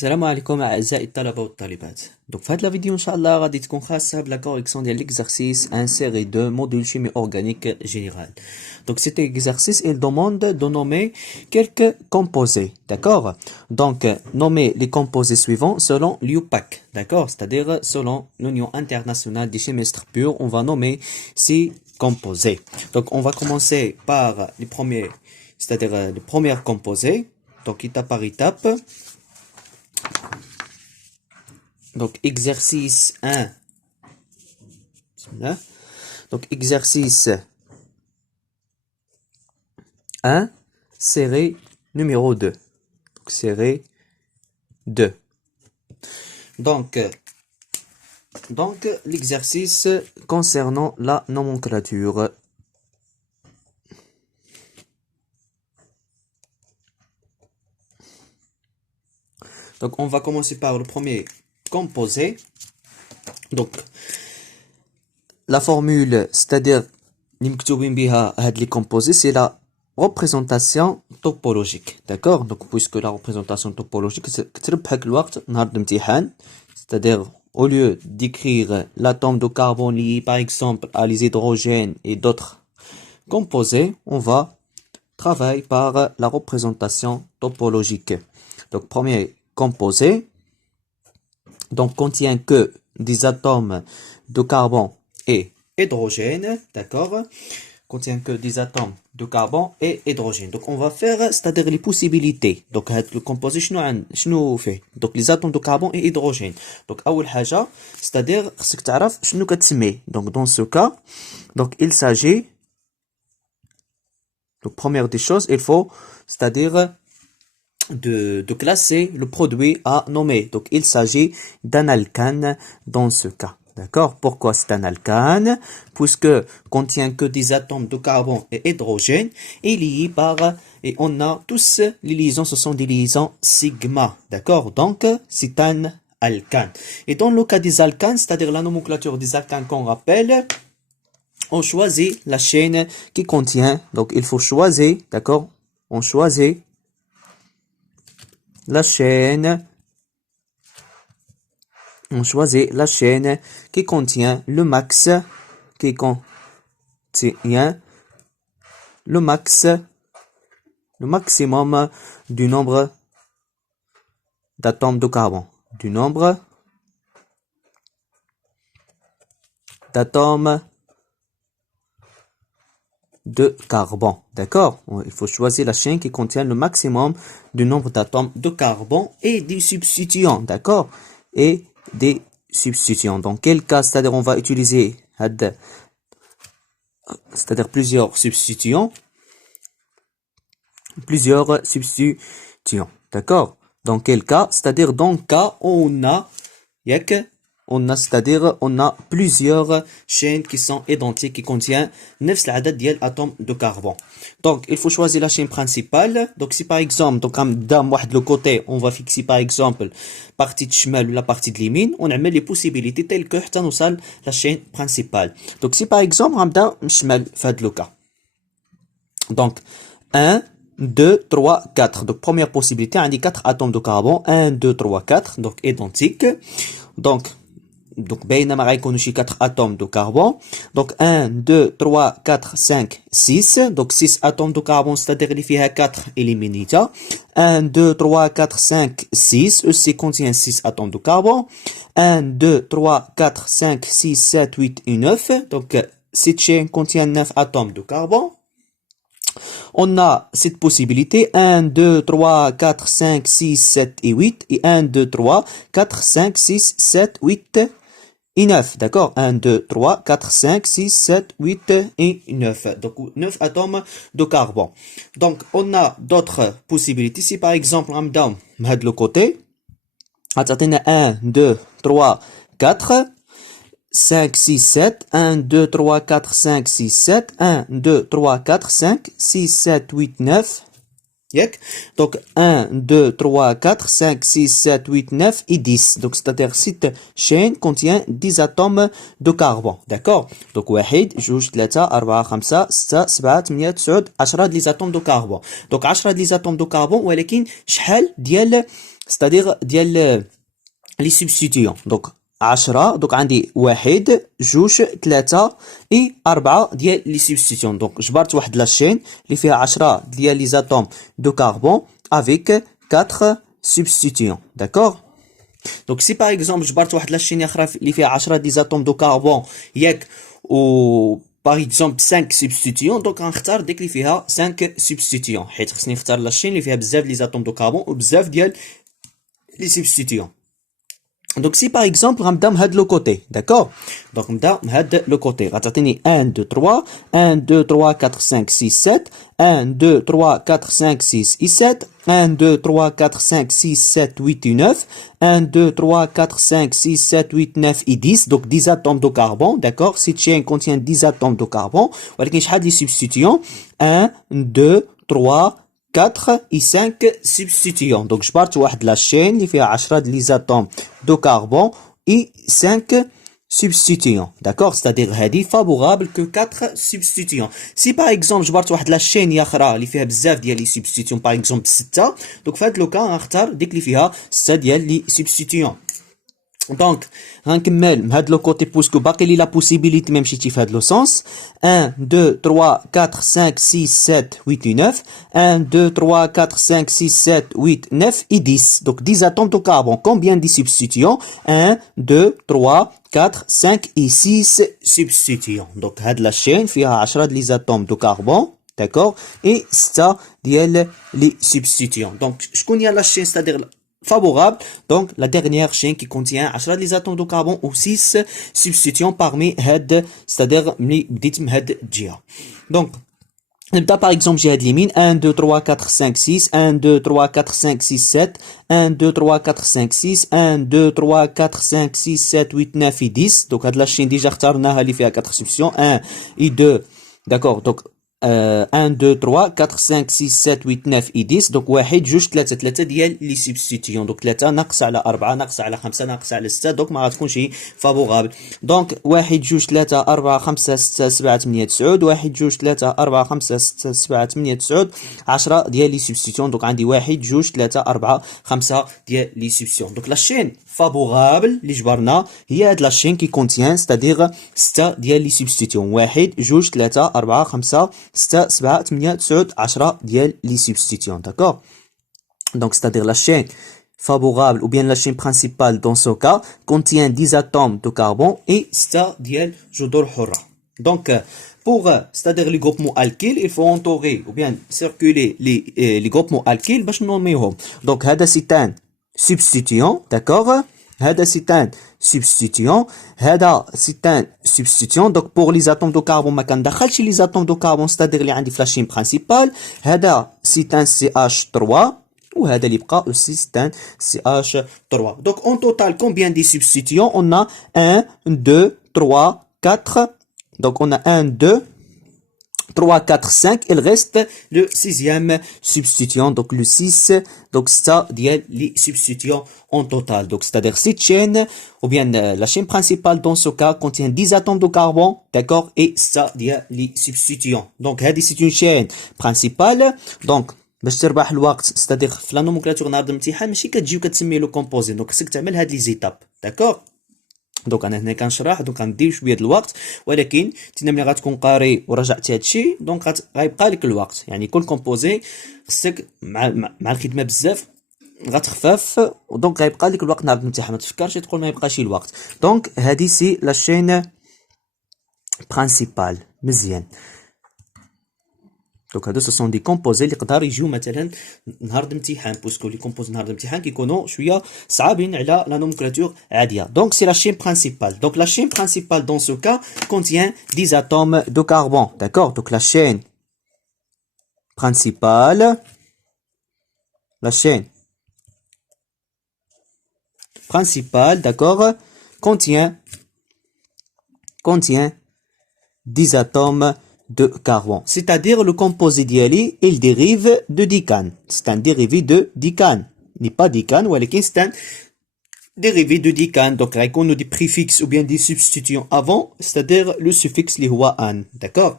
السلام عليكم اعزائي الطلبه والطالبات. Donc في هاد la vidéo ان شاء الله غادي تكون خاصه بلا correction ديال l'exercice inséré de module chimie organique générale. Donc cet exercice il demande de nommer quelques composés, d'accord? Donc nommer les composés suivants selon l'UPAC, d'accord? C'est-à-dire selon l'Union internationale des chimistes purs, on va nommer ces composés. Donc on va commencer par les premiers, c'est-à-dire les premiers composés. Donc étape par étape. Donc, exercice 1. Donc, exercice 1, série numéro 2. Donc, série 2. Donc l'exercice concernant la nomenclature. Donc, on va commencer par le premier composé. Donc, la formule, c'est-à-dire, les composés, c'est la représentation topologique. D'accord? Donc, puisque la représentation topologique, c'est-à-dire, au lieu d'écrire l'atome de carbone lié, par exemple, à les hydrogènes et d'autres composés, on va travailler par la représentation topologique. Donc, premier composé, donc contient que des atomes de carbone et hydrogène, d'accord? Contient que des atomes de carbone et hydrogène. Donc on va faire, c'est-à-dire les possibilités. Donc le composé شنو fait? Donc les atomes de carbone et hydrogène. Donc أول حاجة, c'est-à-dire خصك تعرف شنو كتسميه. Donc dans ce cas, donc il s'agit, donc première des choses, il faut, c'est-à-dire de classer le produit à nommer. Donc, il s'agit d'un alcane dans ce cas. D'accord? Pourquoi c'est un alcane? Puisque contient que des atomes de carbone et hydrogène et liés par, et on a tous les liaisons, ce sont des liaisons sigma. D'accord? Donc, c'est un alcane. Et dans le cas des alcanes, c'est-à-dire la nomenclature des alcanes qu'on rappelle, on choisit la chaîne qui contient, donc il faut choisir, d'accord? On choisit la chaîne, on choisit la chaîne qui contient le max, qui contient le maximum du nombre d'atomes de carbone, du nombre d'atomes de carbone, d'accord? Il faut choisir la chaîne qui contient le maximum du nombre d'atomes de carbone et des substituants, d'accord? Et des substituants. Dans quel cas, c'est-à-dire on va utiliser c'est-à-dire plusieurs substituants, d'accord? Dans quel cas, c'est-à-dire dans le cas où c'est-à-dire on a plusieurs chaînes qui sont identiques, qui contiennent 9 atomes de carbone. Donc il faut choisir la chaîne principale. Donc si par exemple, donc de le côté, on va fixer par exemple partie de chemal ou la partie de l'imine, on a les possibilités telles que la chaîne principale. Donc si par exemple on a chemal fait le cas. Donc 1 2, 3, 4. Donc, première possibilité, on a 4 atomes de carbone. 1, 2, 3, 4. Donc, identiques. Donc, بينما غيكونوا شي 4 atomes de carbone. Donc 1 2 3 4 5 6. Donc 6 atomes de carbone, c'est-à-dire اللي فيها 4 éliminita. 1 2 3 4 5 6 aussi contient 6 atomes de carbone. 1 2 3 4 5 6 7 8 et 9. Donc cette chaîne contient 9 atomes de carbone. On a cette possibilité 1 2 3 4 5 6 7 et 8 et 1 2 3 4 5 6 7 8 et 9, d'accord? 1, 2, 3, 4, 5, 6, 7, 8 et 9. Donc, 9 atomes de carbone. Donc, on a d'autres possibilités. Si par exemple, on a de le côté, on a 1, 2, 3, 4, 5, 6, 7, 1, 2, 3, 4, 5, 6, 7, 1, 2, 3, 4, 5, 6, 7, 8, 9. Donc 1, 2, 3, 4, 5, 6, 7, 8, 9 et 10. Donc c'est-à-dire cette chaîne contient 10 atomes de carbone. D'accord? Donc 1, 2, 3, 4, 5, 6, 7, 8, 9, 10 les atomes de carbone. Donc 10 les atomes de carbone ولكن شحال ديال c'est-à-dire ديال لي سبستيتيون. دونك 10 دونك عندي 1 2 3 اي 4 ديال لي سبستيتيون. دونك جبرت واحد لاشين اللي فيها 10 ديال لي زاتوم دو كربون افيك 4 سبستيتيون. داكور. دونك سي باغ اكزومبل جبرت واحد لاشين اخرى اللي فيها 10 دي زاتوم دو كربون ياك و باغ اكزومبل 5 سبستيتيون، دونك غنختار ديك اللي فيها 5 سبستيتيون حيت خصني نختار لاشين اللي فيها بزاف لي زاتوم دو كربون وبزاف ديال لي سبستيتيون. Donc si par exemple غنبدا من هاد لو كوتي داكور. دونك نبدا من هاد لو كوتي غتعطيني 1 2 3 1 2 3 4 5 6 7 1 2 3 4 5 6 7 1 2 3 4 5 6 7 8 9 1 2 3 4 5 6 7 8 9 et 10. donc 10 atomes de carbone d'accord. Cette chaîne contient 10 atomes de carbone ولكن شحال لي سبستيتيون 1 2 3 4 et 5 substituants. Donc je pars واحد la chaîne اللي فيها 10 de les atomes de carbone et 5 substituants. D'accord? C'est-à-dire هذه favorable que 4 substituants. Si par exemple je pars واحد la chaîne اخرى اللي فيها بزاف ديال لي substituants par exemple 6 donc في هذا لو كان غنختار ديك اللي فيها 6 ديال لي substituants. دونك غنكمل من هاد لو كوتي بوسكو باقي لي لا بوسيبيليتي ما مشيتي في هاد لو سونس 1 2 3 4 5 6 7 8 9 1 2 3 4 5 6 7 8 9 et 10. donc 10 atomes de carbone. Combien de substituants 1 2 3 4 5 et 6 substituants. donc هاد لا chaîne فيها 10 de les atomes de carbone d'accord et 6 ديال لي substituants. donc شكون هي لا chaîne c'est-à-dire favorable, donc la dernière chaîne qui contient 10 les atomes de carbone ou 6 substituants parmi هاد c'est-à-dire ملي بديت من هاد الجهه. donc نبدا par exemple جهه اليمين 1 2 3 4 5 6 1 2 3 4 5 6 7 1 2 3 4 5 6 1 2 3 4 5 6 7 8 9 et 10. donc هاد لا chaîne déjà اخترناها اللي فيها 4 substitutions 1 et 2 d'accord. donc 1 2 3 4 5 6 7 8 9 et 10. donc 1 2 3 3 ديال لي سبستيتيون. donc 3 ناقص على 4 ناقص على 5 ناقص على 6 donc ما غتكونش فافورابل. donc 1 2 3 4 5 6 7 8 9 1 2 3 4 5 6 7 8 9 10 ديال لي سبستيتيون. donc عندي 1 2 3 4 5 ديال لي سبستيتيون. donc لا شين فافورابل اللي جبرنا هي هاد لا شين كي كونتيان c'est-à-dire 6 ديال لي سبستيتيون 1 2 3 4 5 6 7 8 9 10 ديال لي سبستيتيون. d'accord. donc c'est-à-dire la chaîne favorable ou bien la chaîne principale dans ce cas contient 10 atomes de carbone et 6 ديال جذور حرة. donc pour c'est-à-dire les groupements alkyles il faut entourer ou bien circuler les groupements alkyles باش نوميهم. donc هذا c'est un substituant d'accord. هذا c'est un substituant هذا c'est un substituant. donc pour les atomes de carbone ما كندخلش les atomes de carbone c'est-à-dire اللي عندي في la chaîne principale. هذا c'est un CH3 وهذا اللي بقى aussi c'est un CH3. donc en total combien de substituants on a 1 2 3 4. donc on a 1 2 3 4 5 il reste le sixième substituant. donc le 6 donc ça ديال les substituants en total. donc c'est-à-dire cette chaîne ou bien la chaîne principale dans ce cas contient 10 atomes de carbone d'accord et ça ديال les substituants. donc هذه c'est une chaîne principale. donc باش تربح الوقت c'est-à-dire في لا نومنكلاتور نهار الامتحان ماشي كتجي وكتسمي لو كومبوزي. donc خصك تعمل هاد لي زيتاب d'accord. دونك انا هنا كنشرح دونك غندير شويه د الوقت ولكن تينا ملي غتكون قاري ورجعتي هادشي دونك غيبقى لك الوقت. يعني كل كومبوزي خصك مع الخدمه بزاف غتخفف دونك غيبقى لك الوقت نهار الامتحان. ما تفكرش تقول ما يبقاش الوقت. دونك هادي سي لا شين برينسيبال مزيان. دونك هادو سو سون دي كومبوزي اللي يقدر يجيو مثلا نهار الامتحان بوسكو لي كومبوزي نهار الامتحان كيكونوا شويه صعابين على لا نومنكلاتور عاديه. دونك سي لا شين برينسيبال. دونك لا شين برينسيبال دون سو كا contient 10 atomes de carbone d'accord. donc la chaîne principale d'accord contient 10 atomes de carbone. c'est-à-dire le composé d'IALI il dérive de dicane. c'est un dérivé de dicane. n'est pas dicane ولكن c'est un dérivé de dicane. donc غيكونوا des préfixes ou bien des substituants avant c'est-à-dire le suffixe اللي هو an d'accord.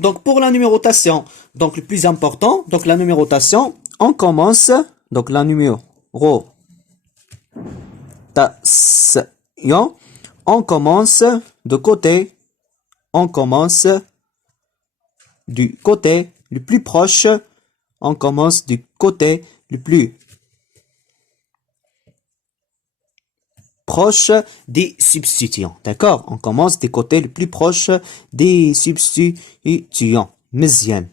donc pour la numérotation donc le plus important donc la numérotation on commence Donc la numérotation, on commence de côté, on commence du côté le plus proche, on commence du côté le plus proche des substituants. D'accord? On commence des côtés le plus proche des substituants. مزيان.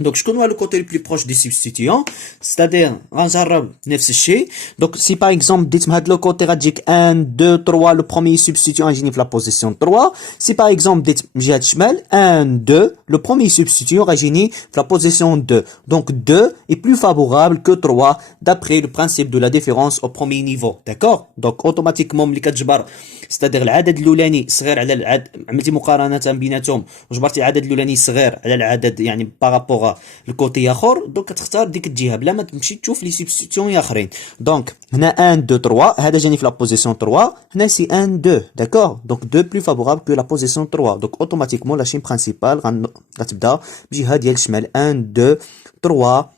Donc, je connais le côté le plus proche des substituants, c'est-à-dire, غنجرب نفس الشيء. Donc, si par exemple, dites هاد le côté غتجيك 1, 2, 3, le premier substituant غيجيني في la position 3. Si par exemple, dites من جهة الشمال 1, 2, le premier substituant غيجيني في la position 2. Donc, 2 est plus favorable que 3 d'après le principe de la différence au premier niveau. D'accord? Donc, automatiquement, ملي كتجبر c'est-à-dire العدد الاولاني صغير على العدد عملتي مقارنه بيناتهم وجبرتي العدد الاولاني صغير على العدد يعني بارابور الكوتي اخر دونك كتختار ديك الجهه بلا ما تمشي تشوف لي سبستيتيون اخرين. دونك هنا 1 2 3 هذا جاني في لا بوزيسيون 3 هنا سي 1 2 داكور دونك 2 بلو فافورابل كو لا بوزيسيون 3 دونك اوتوماتيكمون لا شين برينسيبال غتبدا بجهه ديال الشمال 1 2 3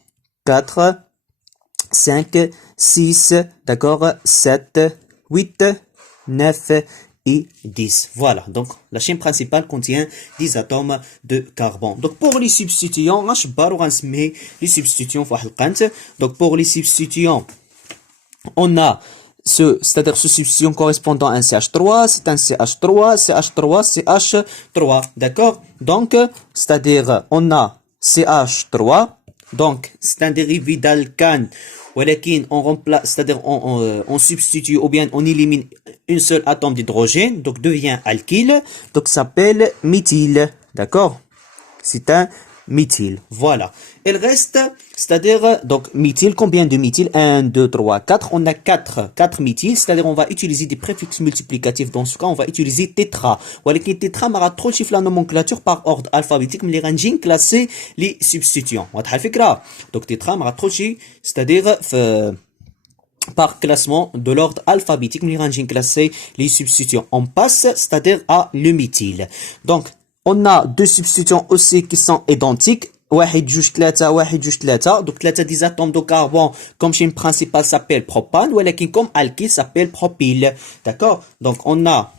4 5 6 d'accord 7 8 9 et 10. Voilà, donc la chaîne principale contient 10 atomes de carbone. Donc pour les substituants, les substituants, donc pour les substituants, on a c'est-à-dire ce substituant correspondant à un CH3, c'est un CH3, CH3, CH3, d'accord? Donc, c'est-à-dire on a CH3, donc c'est un dérivé d'alcane. ولكن on remplace, c'est-à-dire on substitue ou bien on élimine une seule atome d'hydrogène, donc devient alkyle, donc s'appelle méthyle, d'accord? C'est un méthyle, voilà. Et le reste, c'est-à-dire, donc méthyle, combien de méthyle? 1, 2, 3, 4, on a 4 méthyles, c'est-à-dire on va utiliser des préfixes multiplicatifs, dans ce cas on va utiliser tétra. ولكن tétra m'a trop chiffre la nomenclature par ordre alphabétique, mais les ranging classer les substituants. واضحة الفكرة؟ donc tétra m'a trop chiffre, c'est-à-dire par classement de l'ordre alphabétique, mais les ranging classer les substituants. On passe, c'est-à-dire à le méthyle. Donc on a deux substituants aussi qui sont identiques. 1 2 3 1 2 3 donc 3 des atomes de carbone comme chaîne principale s'appelle propane ولكن comme alkyle s'appelle propyle. D'accord? Donc on a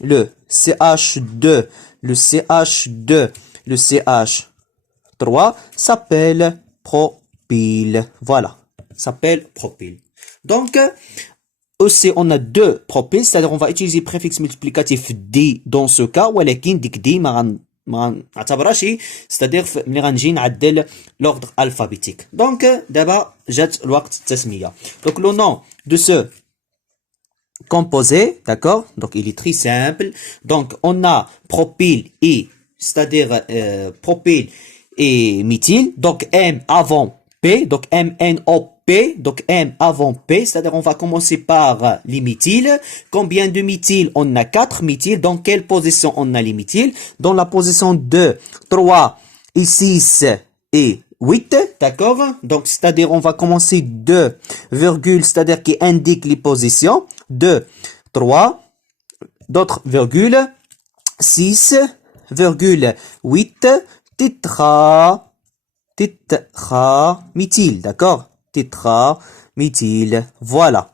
le CH2, le CH2, le CH3 s'appelle propyle. Voilà, s'appelle propyle. Donc aussi, on a deux propyles, c'est-à-dire on va utiliser préfixe multiplicatif D dans ce cas, ولكن ديك D ما نعتبرهاش c'est-à-dire ملي غنجي نعدل l'ordre alphabétique. Donc دابا جات الوقت التسمية. Donc le nom de ce composé, d'accord? Donc il est très simple. Donc on a propyle et c'est-à-dire propyle et méthyle. Donc M avant P, donc MNO P, donc M avant P, c'est-à-dire on va commencer par les méthyles. Combien de méthyles? On a 4 méthyles. Dans quelle position on a les méthyles? Dans la position 2, 3 et 6 et 8, d'accord? Donc c'est-à-dire on va commencer 2, c'est-à-dire qui indique les positions. 2, 3, d'autres virgules, 6, 8, tétraméthyle, d'accord? Tétraméthyle, voilà.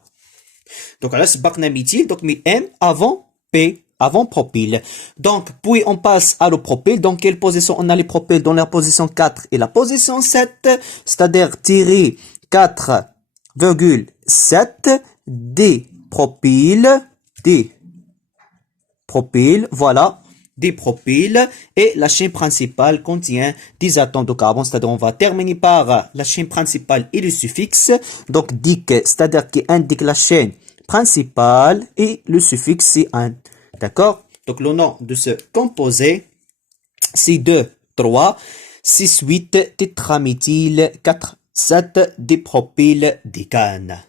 Donc là, c'est méthyle, donc M avant P, avant propyle. Donc, puis on passe à le propyle. Dans quelle position on a les propyles? Dans la position 4 et la position 7, c'est-à-dire tirer 4,7 des propyles, voilà. Des propyles et la chaîne principale contient des atomes de carbone, c'est-à-dire on va terminer par la chaîne principale et le suffixe, donc dic, c'est-à-dire qui indique la chaîne principale et le suffixe c'est un, d'accord? Donc le nom de ce composé c'est 2, 3, 6, 8 tétraméthyle 4, 7 dipropyl décane.